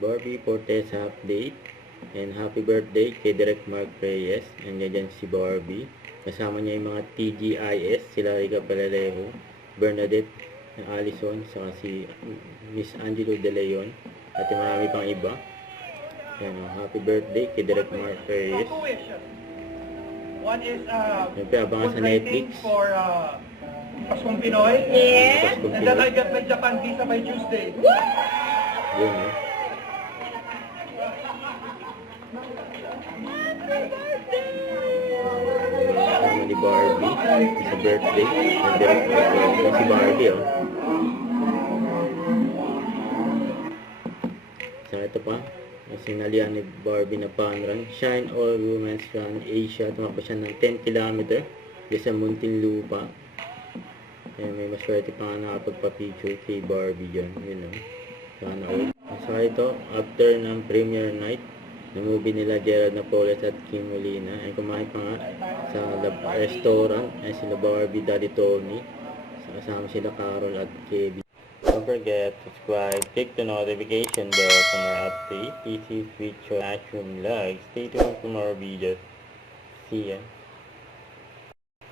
Barbie Fortesa update. And happy birthday kay Direk Mark Reyes. Nandiyan dyan si Barbie. Kasama niya yung mga TGIS, sila Rica Palalejo, Bernadette Allison, saka si Miss Angelo De Leon, at yung marami pang iba. Yan, happy birthday kay Direk Mark Reyes. One is Siyempre, abangan sa Netflix. For Paskong Pinoy. Yeah. Paskong And then I Pinoy. get my Japan visa by Tuesday. Yun, eh. Kasama ni Barbie sa birthday ng Direk Mark Reyes. Si Barbie, oh. So, ito pa. Sinalihan ni Barbie na fun run. Shine All Women's Run Asia. Tumakbo siya ng 10 km sa Muntinlupa. Ayan, may maswerte pa nga nakapagpa-picture kay Barbie dyan. Yun, sana all. So, ito, after ng premiere night ng movie nila Gerald Napoles at Kim Molina, ay kumain pa nga sa restaurant ay sila Barbie, Daddy Tony, kasama sila Carol at Kevin. Don't forget to subscribe, click the notification bell for more updates, PC, Twitch, or Action Live. Stay tuned for more videos. See ya!